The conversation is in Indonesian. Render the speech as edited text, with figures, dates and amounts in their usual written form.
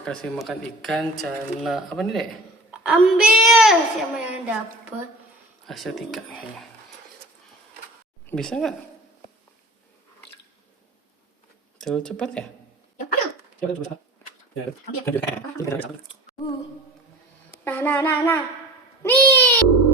Kasih makan ikan cana apa nih, Dek? Ambil siapa yang dapet? Asiatica kayaknya. Bisa nggak? Terlalu cepat ya? Ambil. Coba coba. Ya. Nah. Nih.